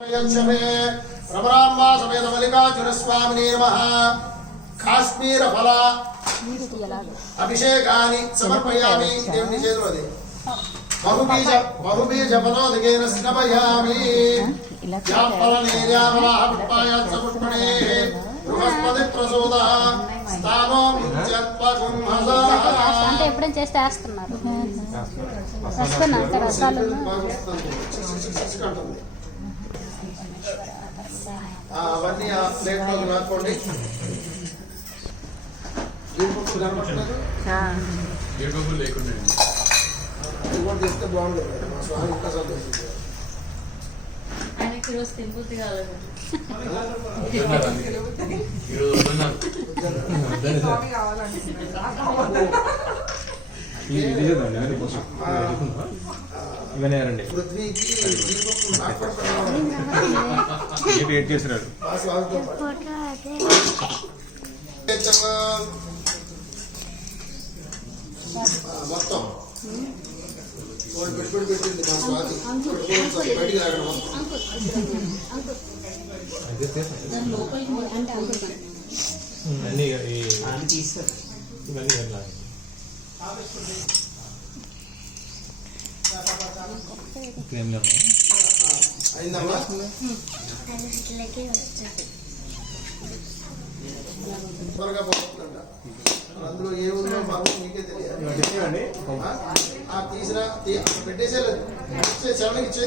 रमराम्बा समेत मल्लिकार्जुन स्वामिने नमः। काश्मीर फल अभिषेकानि समर्पयामि। देवनी चेतुलदे बहुबीज पदोदकेन स्नापयामि। या फलनेर्यामलाः पुष्पायात् सपुष्पणे बृहस्पति प्रसूतः स्थानो मुञ्चत्वकुंहसः। అంటే ఎప్పుడైనా చేస్తే వేస్తున్నారు రసన అంటే రసాలు అవన్నీ ఆ ప్లేట్లో నాకోండి. లేకుండా చేస్తే బాగుంటుంది. మా స్వామి ఇంకా సంతోషించారు. ఇవన్నీ వెయిట్ చేస్తున్నాడు. మొత్తం పెట్టుబడి పెట్టింది మా స్వాతి. బయటికి రాగడం అన్నీ ఇవన్నీ వెళ్ళాలి. అయిందమ్మా. త్వరగా పోతుందంట. అందులో ఏముందో మాకు మీకే తెలియాలి. తీసినా పెట్టేసేలేదు. చవనకి ఇచ్చే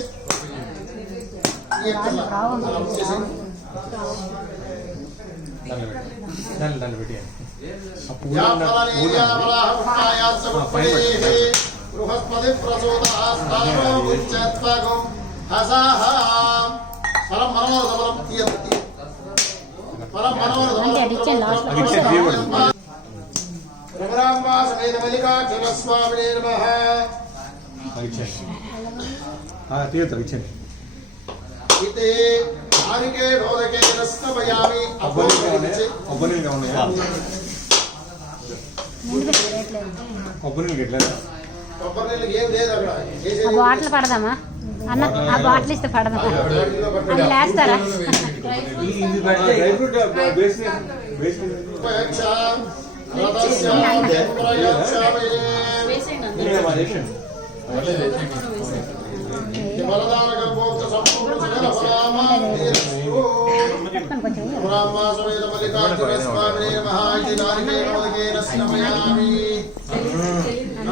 దాన్ని పెట్టి బృహస్పతి ప్రసూతః హసః ఫలం మనోరథం తీయతి ఫలం మనోరథం రమరాంబా సమేత మల్లికార్జున స్వామినే నమః. తీయచ్చు ఇతే నారికేళోదకేన స్నాపయామి. కొబ్బరి ఉన్నాయా? కొబ్బరి ఎట్లేదు. కొబ్బరి నీళ్ళు ఏం లేదు అక్కడ. ఆ బాటిల్ పడదామా అన్న? ఆ బాటిల్ ఇస్తే పడదామా? అది లేస్తారా?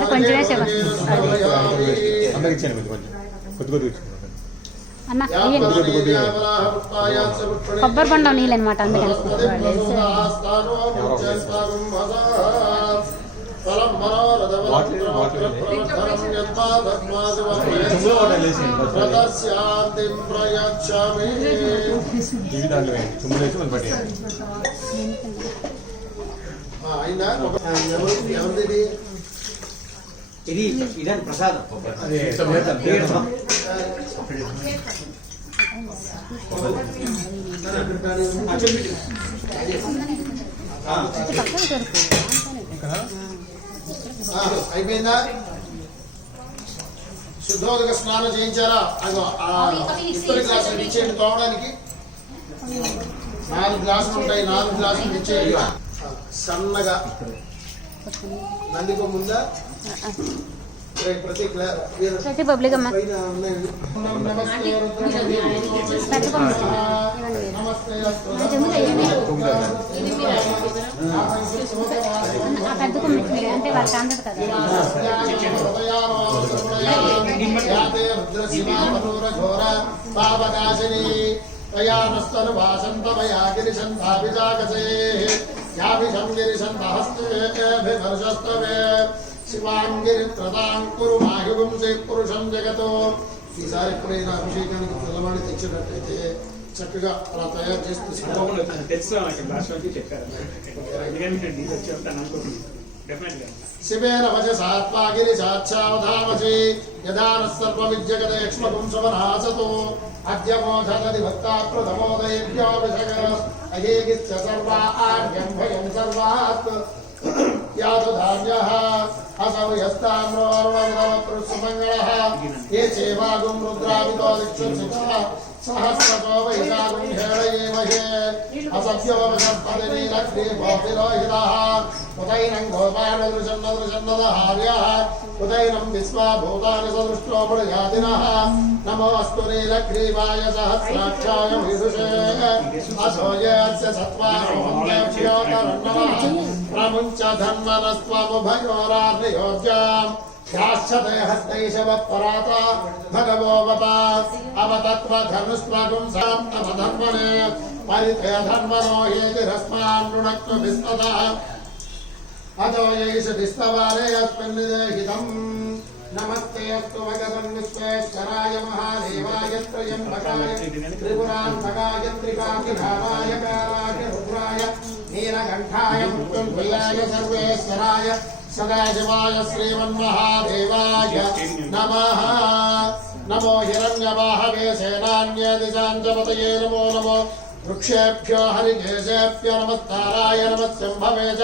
కొంచెం అన్న కొబ్బరి బొండం నీళ్ళు అనమాట. అందుకని ఇది ఇదని ప్రసాదం. అయిపోయిందా? శుద్ధోదక స్నానం చేయించారా? ఇత్తడి గ్లాసులు ఇచ్చేయండి. తోవడానికి 4 గ్లాసులు ఉంటాయి. 4 గ్లాసులు ఇచ్చేయండి. సన్నగా నందికో ముందా ప్రతి పబ్లిక్ అమ్మా పెద్ద అంటే వాళ్ళకి అందదు కదా. శివాంగిరిత్రదాంకురు మాహిగుంసే పురుషం జగతో. ఈసారి ఎప్పుడైనా అభిషేకానికి పిల్లవాడిని తెచ్చినట్టయితే చక్కగా అలా తయారు చేస్తూ శివేన వచసాత్మాగిరి సాక్షావధామసి యదాన సర్వ విద్యగత యక్ష్మపుంసవనాసతో అద్యమోధనది భక్తా ప్రథమోదయేభ్యోభిషగ అయేగిత్య సర్వా ఆర్యం భయం సర్వాత్ यादु धान्यः असौ यस्ताम्रोर्वरुणवतृसुमङ्गलः ये चेवागुं रुद्रावितो दिक्षुर्शिक्षः सहस्रतो वैशाखं हेळयेमहे असत्योपसत्पदिनीलक्ष्मीभोतिरोहितः उदैनं गोपालदृशन्नदृशन्नदहार्यः उदैनं विश्वा भूतानि सदृष्टोपयादिनः नमोऽस्तु नीलग्रीवाय सहस्राक्षाय विदुषे अथोयस्य सत्त्वारोहम्योतरन्नमः प्रमुञ्च धन्वनस्त्वमुभयोरार्नियोज्याम् याश्चते हस्तैशवपराता भगवो वपा अवतत्वधनुस्त्वगुं सान्तमधन्वने परिते धन्वनो हेतिरस्मान् ऋणक्व विस्ततः अतो यैष विस्तवारे अस्मिन्निदेहितम् नमस्ते अस्तु भगवन् विश्वेश्वराय महादेवाय त्र्यम्बकाय त्रिपुरान्तकाय त्रिकाकिधाराय कालाय रुद्राय नीलकण्ठाय मृत्युञ्जयाय सर्वेश्वराय सदाशिवाय श्रीमन्महादेवाय नमः नमो हिरण्यवाहवे सेनान्यदिशाञ्चपतये नमो नमो वृक्षेभ्यो हरिकेशेभ्यो नमस्ताराय नमः शम्भवे च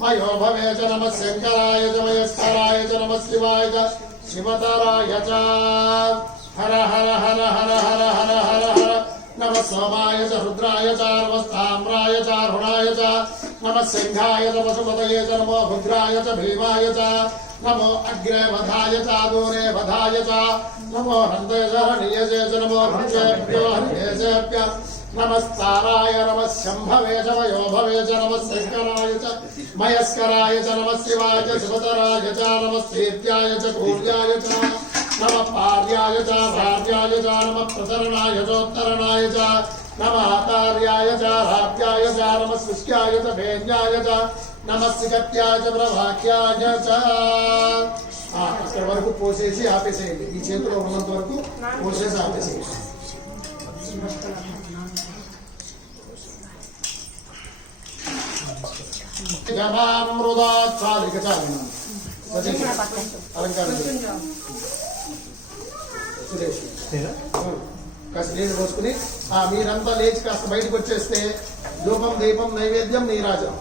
मयो भवे च नमः शङ्कराय च मयस्कराय च नमः शिवाय च शिवतराय च हर हर हर हर हर हर हर हर नमः सोमाय च रुद्राय च नमस्ताम्राय च अरुणाय च नमः सिंहाय च पशुपतये च नमो भद्राय च भीमाय च नमो अग्रे वधाय च दूरे वधाय च नमो हृदयशरणीयसे च नमो वृक्षेभ्यो हरिकेशेभ्य नमस्ताराय नमः शम्भवे च वयो भवे च नमः शङ्कराय च मयस्कराय च नमः शिवाय च शिवतराय च नमः शीर्त्याय च कूर्याय च नमः पार्याय च भार्याय च नमः प्रचरणाय चोत्तरणाय च नमः आचार्याय च राप्याय च नमः शुष्क्याय च भेद्याय च नमः सिकत्याय च प्रभाख्याय च అక్కడ వరకు పోసేసి ఆపేసేయండి ఈ చేతిలో ఉన్నంత వరకు పోసేసి ఆపేసేయండి జమామృదా చాలిక చాలి అలంకారం సురేష్ కాస్త నీళ్ళు పోసుకుని మీరంతా లేచి కాస్త బయటకు వచ్చేస్తే ధూపం దీపం నైవేద్యం నీరాజం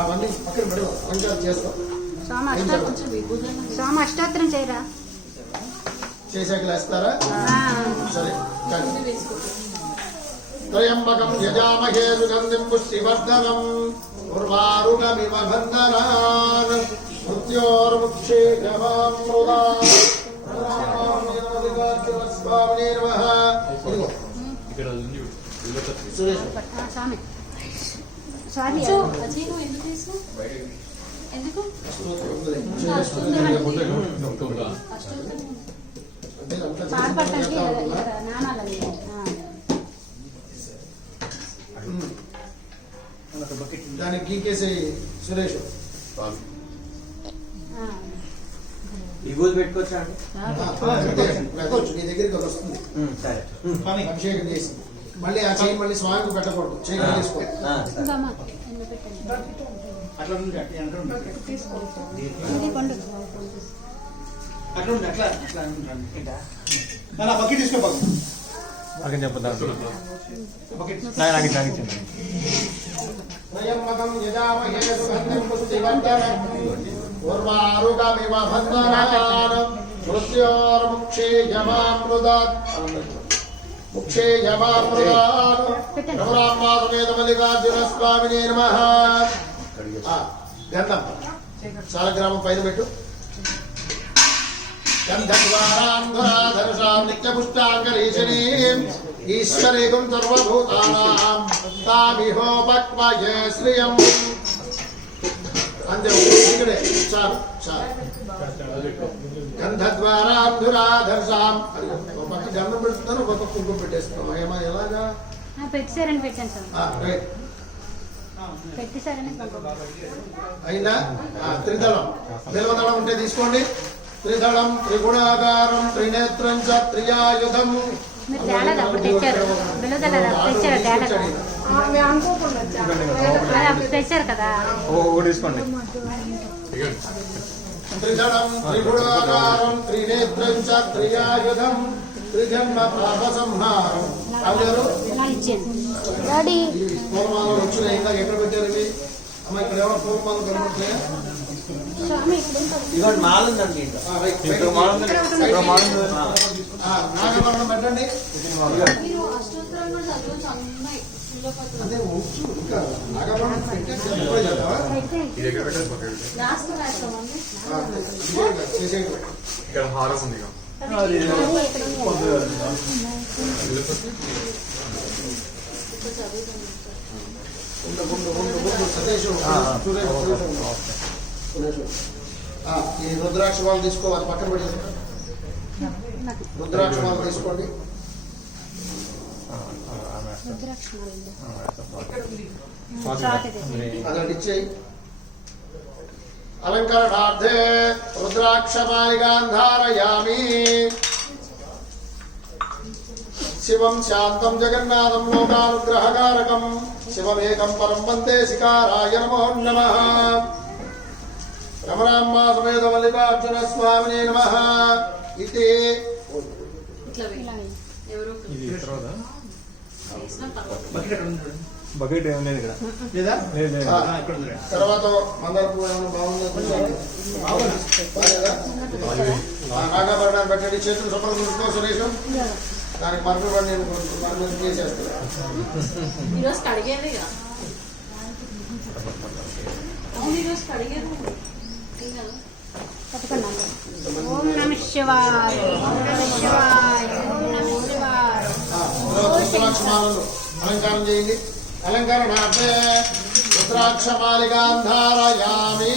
అవన్నీ పక్కన పెడదాం అలంకారం చేస్తాం సోమ అష్టోత్తరం చేయరా చేసాక లేస్తారా సరే త్రయంబకం యజామహే సుగంధిం పుష్టివర్ధనం ఉర్వారుకమివ బంధనాన్ మృత్యోర్ముక్షేయమామృదా సురేష్ స్వామి స్వామి ఎందుకు పాడపట్టండి నానాలని దానికి గీకేసి సురేష్ విభూతి పెట్టుకోవచ్చా అండి పెట్టవచ్చు నీ దగ్గరికి అది వస్తుంది అభిషేకం చేసి మళ్ళీ ఆ చెయ్యి మళ్ళీ స్వామికి పెట్టకూడదు చెయ్యి తీసుకో బకెట్ తీసుకో అక్కడ చెప్పండి నాకు తాగించండి త్రయంబకం యజామహే సుగంధిం పుష్టివర్ధనం ఉర్వారుకమివ బంధనాన్ మృత్యోర్ముక్షేయమామృతాత్ ముక్షేయమామృతాన్ రఘురామాసమేత మల్లికార్జున స్వామినే నమః గంధం సాలగ్రామం పైన పెట్టు గంధద్వారాంధరాధనుషాం నిత్యపుష్టాంగరీషణీం ఈశ్వరీకం సర్వభూతానాం తామిహోపక్వయే శ్రియం అంతే ఇక్కడే చాలు చాలు గంధద్వారాంధురాధర్షాం ఒక పక్క గంధం పెడుతున్నాను ఒక పక్క కుంకుమ పెట్టేస్తున్నాం ఏమా ఎలాగా పెట్టారని పెట్టాను సార్ రైట్ పెట్టేశారని అయిందా త్రిదళం బిల్వదళం ఉంటే తీసుకోండి త్రిదళం త్రిగుణాకారం త్రినేత్రం చ త్రియాయుధం మీరు తేలేదు అప్పుడు తెచ్చారు బిల్లుదల తెచ్చారు తేలేదు అప్పుడు తెచ్చారు కదా తీసుకోండి త్రిదళం త్రిగుణాకారం త్రినేత్రం చ త్రియాయుధం త్రిజన్మ పాప సంహారం అవుతారు ఇచ్చాను డాడీ పూర్వాలు వచ్చినాయి ఇందాక ఎక్కడ పెట్టారు ఇవి అమ్మ ఇక్కడ ఎవరో పూర్వమాలు కనబడుతున్నాయా? స్వామి ఇక్కడ ఉంటారు. ఇదిగోండి మాల ఉందండి దీంట్లో. రైట్. ఇక్కడ మాల ఉంది. ఇక్కడ మాల ఉంది. నాగభరణం పెట్టండి. మీరు అష్టోత్తరం కూడా చదవచ్చు అమ్మాయి అదే వచ్చు. ఇంకా నాగభరణం పెట్టేసి ఎప్పుడే చేద్దామా? ఇది ఎక్కడ పెట్టాలి? పక్కన పెట్టాలి. లాస్ట్ రాస్తామండి చేసేయండి. ఇక్కడ హారం ఉంది ఇక. అది ఇక్కడ ఉంది. ఉండు సతీష్ ఈ రుద్రాక్ష వాళ్ళు తీసుకోవాలి. పక్కన పెట్టేసి రుద్రాక్ష వాళ్ళు తీసుకోండి. అదొకటి ఇచ్చేయి. అలంకరణార్థే రుద్రాక్షమాలికాన్ ధారయామి. శివం శాంతం జగన్నాథం లోకానుగ్రహకారకం శివమేకం పరం వందే శిఖారాయ నమో నమః. రమణాంబా సమేత మల్లికార్జున స్వామినే నమః. ఇది ఎవరు ఇది తర్వాత చేసిన పర్వాలేదు. బకెట్ ఏం లేదు ఇక్కడ. లేదా లేదు లేదు. తర్వాత మందార పువ్వు ఏమైనా బాగుందా? నాగాభరణాన్ని పెట్టండి. చేతులు శుభ్రం చూసుకో సురేష్. దానికి మరపు పడి నేను మరపు చేసేస్తాను. ఈరోజు కడిగేది ఇక. అవును ఈరోజు కడిగేది ఏం కదా. ఓం నమ శివాయ. ఓం నమ శివాయ. ఓం నమ శివాయ. రుద్రాక్షమాలను అలంకారం చేయండి. అలంకరణార్థే రుద్రాక్షమాలికాన్ ధారయామి.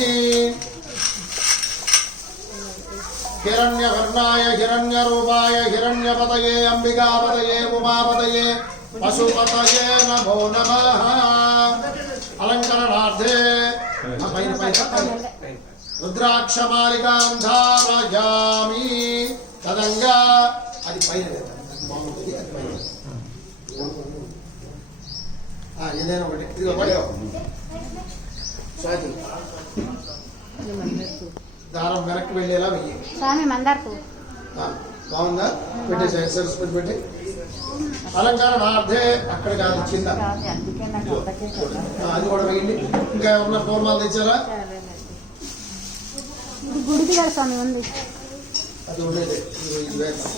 హిరణ్యవర్ణాయ హిరణ్యరూపాయ హిరణ్యపతయే అంబికాపతయే ఉమాపతయే పశుపతయే నమో నమః. అలంకరణార్థే రుద్రాక్షమాలికాన్ ధారయామి. తదంగా అది పైన బాగుంటుంది. అది పైన ఏదైనా ఒకటి ఇదిగో పడేవా స్వాతి. దారం వెనక్కి వెళ్ళేలా వెయ్యి. స్వామి మందార పువ్వు. బాగుందా? పెట్టేసి సరస్వతి పెట్టి. అలంకరణార్థే అక్కడ కాదు కింద అది కూడా వేయండి. ఇంకా ఏమన్నా పూర్మాలు తెచ్చారా? ఇది గుడికి కదా స్వామి ఉంది. అది ఉండేది. ఇది వేద్దాం.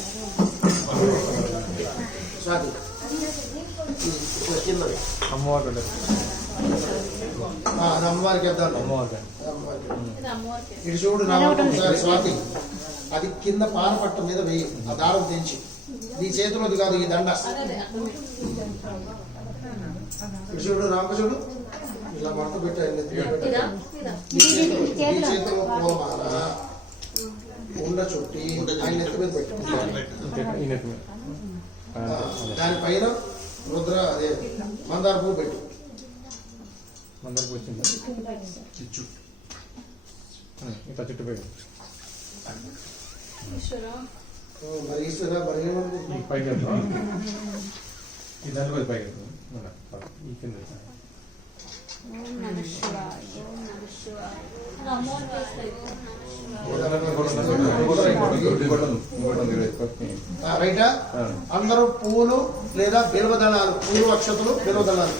స్వాతి కింద అమ్మవారు పెట్టారు. అది అమ్మవారికి వేద్దాం. అమ్మవారు ఇది అమ్మవారికి. ఇటు చూడు నా ఒకసారి స్వాతి. అది కింద పానపట్ట మీద వెయ్యి. ఆ దారం తెంచి నీ చేతిలోది కాదు ఈ దండ. ఇటు చూడు రామకృష్ణుడు ఇలా మంట పెట్టాడు. ఇదా ఇదా ఈ చేతిలో పూలమాల ఉండ చుట్టి ఆయన ఎత్తు మీద పెట్టు. ఈ నెత్తి మీద. దానిపైన రుద్ర అదే మందార పువ్వు పెట్టు. అందరికి వచ్చింది. ఇంత చుట్టూ పోయి ఈశ్వరా మరి ఇస్తారా? మరి ఏమనుకుంటున్నావు? ఈ పైకి వెళ్తాం. ఈ దాంట్లో పోయి పైకి వెళ్తాం. ఈ కింద ఓం నమ శివాయ. ఓం నమ శివాయ. ఇది అమ్మవారికి వస్తాయి. రైటా? అందరూ పూలు లేదా బిల్వదళాలు, పూలు అక్షతలు బిల్వదళాలు.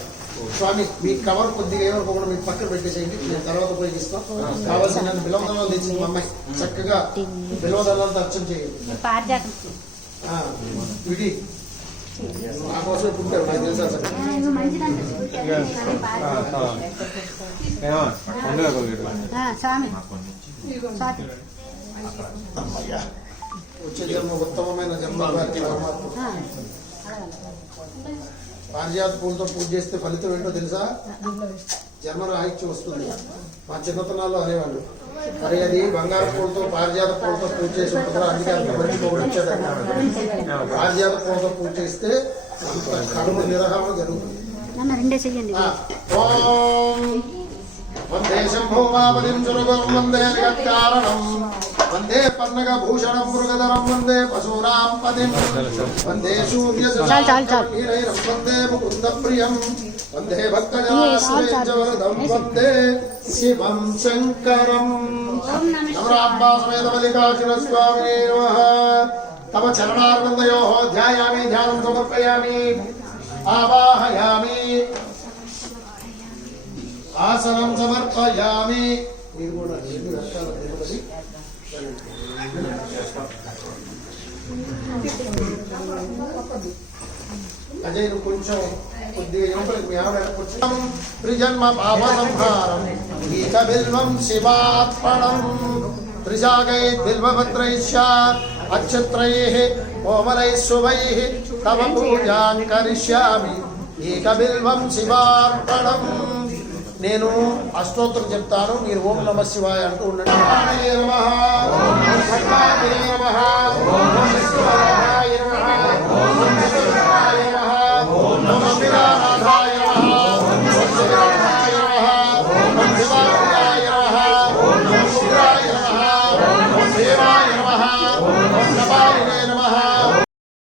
స్వామి మీ కవర్ కొద్దిగా ఏమనుకోకుండా మీకు పక్కన పెట్టేసేయండి. నేను తర్వాత ఉపయోగిస్తాం. కావాల్సిన బిల్వదళాలు తెచ్చింది మా అమ్మాయి. చక్కగా బిల్వదళాలతో అర్చన చేయండి. పారిజాతం. ఇది నా కోసం పుట్టావు నాకు తెలుసా సార్. ఇది మంచిదండి. స్వామి స్వాతి. వచ్చే జన్మ ఉత్తమమైన జన్మ పారిజాత పూలతో పూజ చేస్తే ఫలితం ఏంటో తెలుసా? జన్మ రాహిత్యం వస్తుంది. మా చిన్నతనాల్లో అనేవాళ్ళు, అరే అది బంగారు పూలతో పారిజాత పూలతో పూజ చేసి ఉంటుందా, అందుకే అంత మంచి ఒకటి వచ్చాడు. పారిజాత పూలతో పూజ చేస్తే కడుపు నిరహారం జరుగుతుంది. రెండే చెయ్యండి. ఓం వందే శంభోమాపతిం సురగం వందే జగత్కారణం వందే పన్నగభూషణం మృగధరం వందే పశూనాం పతిం వందే సూర్యశరీరం వందే ముకుంద ప్రియం వందే భక్తజనవరదం వందే శివం శంకరం. నవరాంబా సమేత మల్లికార్జున స్వామినే నమః. తమ చరణార్విందయోః ధ్యాయామి ధ్యానం సమర్పయామి ఆవాహయామి. ఆసనం సమర్పయామి. మీరు కూడా ఎన్ని రకాల దేవతది అజయ్ నువ్వు కొంచెం కొద్దిగా యువకులకు మీ ఆవిడ కొంచెం త్రిజన్మ పాప సంహారం ఈక బిల్వం శివార్పణం త్రిజాగై బిల్వపత్రైశ్చ అక్షత్రైః కోమలైః శుభైః తవ పూజాం కరిష్యామి ఈక బిల్వం శివార్పణం. నేను అష్టోత్తరం చెప్తాను, మీరు ఓం నమ శివాయ అంటూ ఉండండి. నమః ఓం నమః నమః ఓం విష్ణువరాయ నమః ఓం